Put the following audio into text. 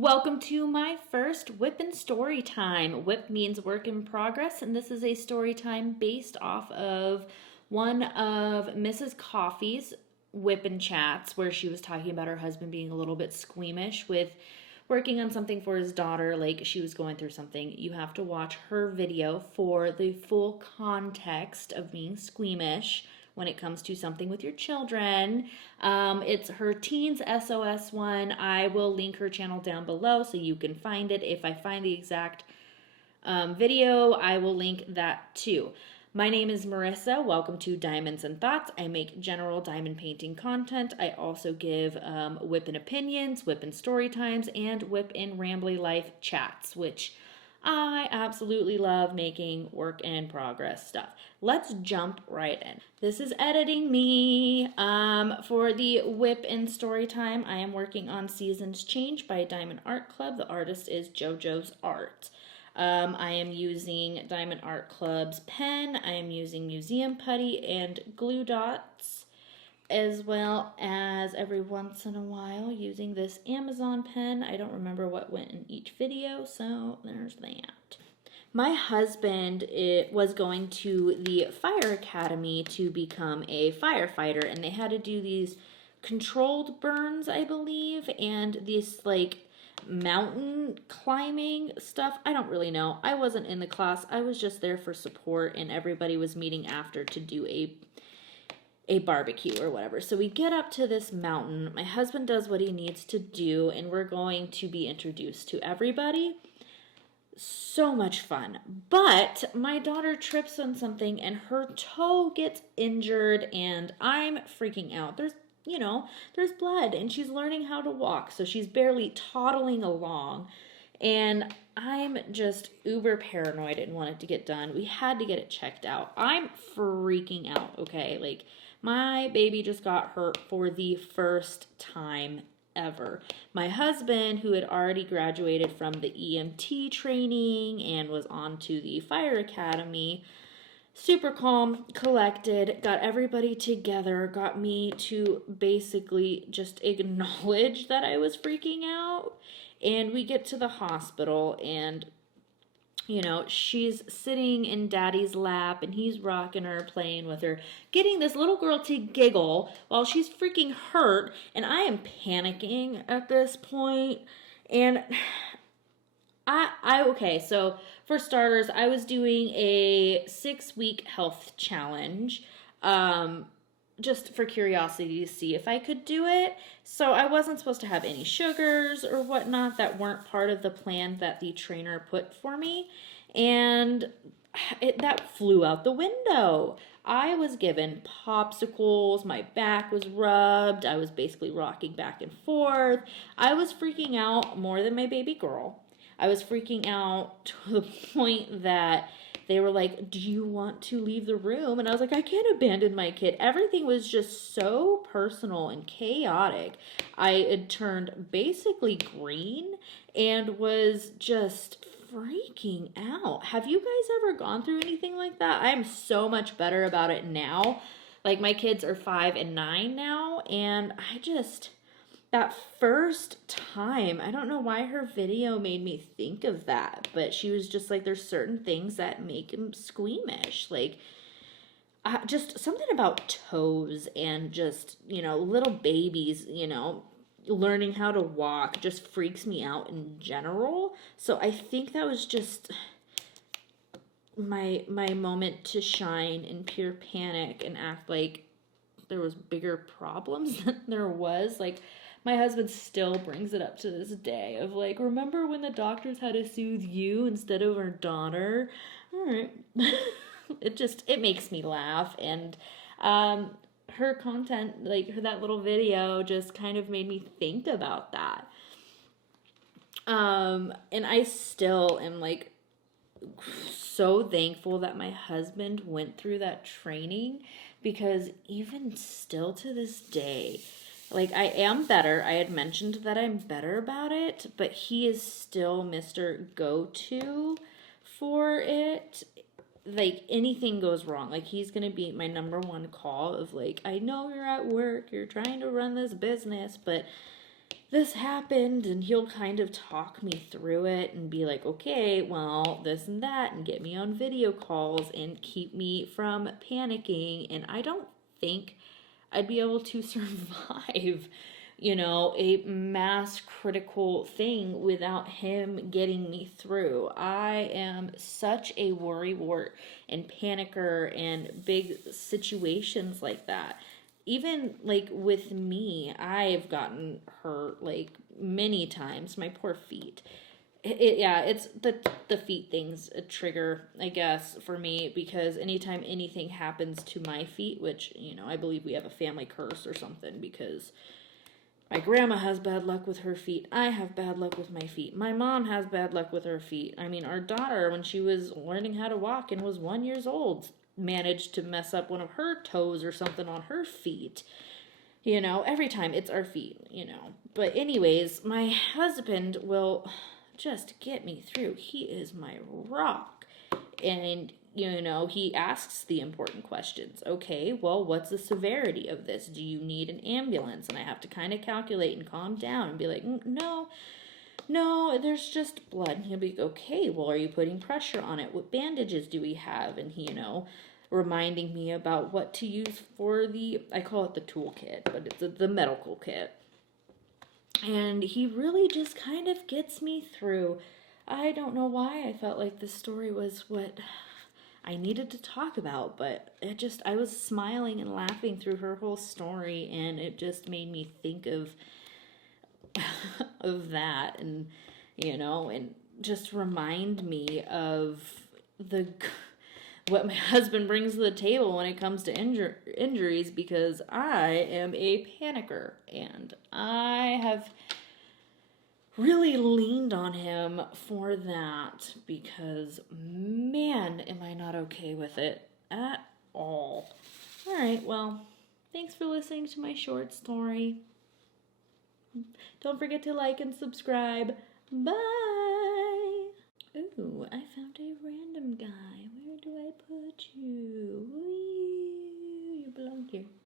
Welcome to my first WIP and story time. WIP means work in progress, and this is a story time based off of one of Mrs. Coffee's WIP and chats where she was talking about her husband being a little bit squeamish with working on something for his daughter, like she was going through something. You have to watch her video for the full context of being squeamish when it comes to something with your children. It's her Teens S.O.S one. I will link her channel down below so you can find it. If I find the exact video, I will link that too. My name is Marissa. Welcome to Diamonds and Thoughts. I make general diamond painting content. I also give WIP and opinions, WIP and story times, and WIP and Rambly Life chats, which I absolutely love making work in progress stuff. Let's jump right in. This is editing me. For the WIP and story time, I am working on Seasons Change by Diamond Art Club. The artist is JoJo's Art. I am using Diamond Art Club's pen. I am using museum putty and glue dots, as well as every once in a while using this Amazon pen. I don't remember what went in each video, so there's that. My husband was going to the fire academy to become a firefighter, and they had to do these controlled burns, I believe, and this like mountain climbing stuff. I don't really know. I wasn't in the class. I was just there for support, and everybody was meeting after to do a barbecue or whatever. So we get up to this mountain. My husband does what he needs to do, and we're going to be introduced to everybody. So much fun. But my daughter trips on something and her toe gets injured, and I'm freaking out. There's blood, and she's learning how to walk, so she's barely toddling along. And I'm just uber paranoid and wanted to get done. We had to get it checked out. I'm freaking out, okay? Like, my baby just got hurt for the first time ever. My husband, who had already graduated from the EMT training and was on to the fire academy, super calm, collected, got everybody together, got me to basically just acknowledge that I was freaking out. And we get to the hospital, and she's sitting in daddy's lap, and he's rocking her, playing with her, getting this little girl to giggle while she's freaking hurt, and I am panicking at this point. And okay, so for starters, I was doing a 6-week health challenge, just for curiosity to see if I could do it. So I wasn't supposed to have any sugars or whatnot that weren't part of the plan that the trainer put for me. And that flew out the window. I was given popsicles, my back was rubbed, I was basically rocking back and forth. I was freaking out more than my baby girl. I was freaking out to the point that they were like, "Do you want to leave the room?" And I was like, "I can't abandon my kid." Everything was just so personal and chaotic. I had turned basically green and was just freaking out. Have you guys ever gone through anything like that? I am so much better about it now. Like, my kids are 5 and 9 now, and that first time, I don't know why her video made me think of that, but she was just like, there's certain things that make him squeamish. Like, just something about toes and just, little babies, learning how to walk just freaks me out in general. So I think that was just my moment to shine in pure panic and act like there was bigger problems than there was. Like, my husband still brings it up to this day of like, remember when the doctors had to soothe you instead of our daughter? All right. It makes me laugh. And her content, like that little video, just kind of made me think about that. And I still am like so thankful that my husband went through that training, because even still to this day, like, I am better. I had mentioned that I'm better about it, but he is still Mr. Go-To for it. Like, anything goes wrong, like, he's gonna be my number one call of like, I know you're at work, you're trying to run this business, but this happened, and he'll kind of talk me through it and be like, okay, well, this and that, and get me on video calls and keep me from panicking. And I don't think I'd be able to survive, a mass critical thing without him getting me through. I am such a worrywart and panicker and big situations like that. Even like with me, I've gotten hurt like many times. My poor feet. Yeah, it's the feet thing's a trigger, I guess, for me, because anytime anything happens to my feet, which I believe we have a family curse or something, because my grandma has bad luck with her feet. I have bad luck with my feet. My mom has bad luck with her feet. I mean, our daughter, when she was learning how to walk and was 1 year old, managed to mess up one of her toes or something on her feet. Every time it's our feet. But anyways, my husband will just get me through. He is my rock. And he asks the important questions. Okay, well, what's the severity of this? Do you need an ambulance? And I have to kind of calculate and calm down and be like, no, there's just blood. And he'll be like, okay, well, are you putting pressure on it? What bandages do we have? And he, reminding me about what to use for I call it the toolkit, but it's the medical kit. And he really just kind of gets me through. I don't know why I felt like this story was what I needed to talk about, but I was smiling and laughing through her whole story, and it just made me think of of that, and and just remind me of what my husband brings to the table when it comes to injuries, because I am a panicker, and I have really leaned on him for that, because man, am I not okay with it at all. All right, well, thanks for listening to my short story. Don't forget to like and subscribe. Bye. Ooh, I found a random guy. Where do I put you? Ooh, you belong here.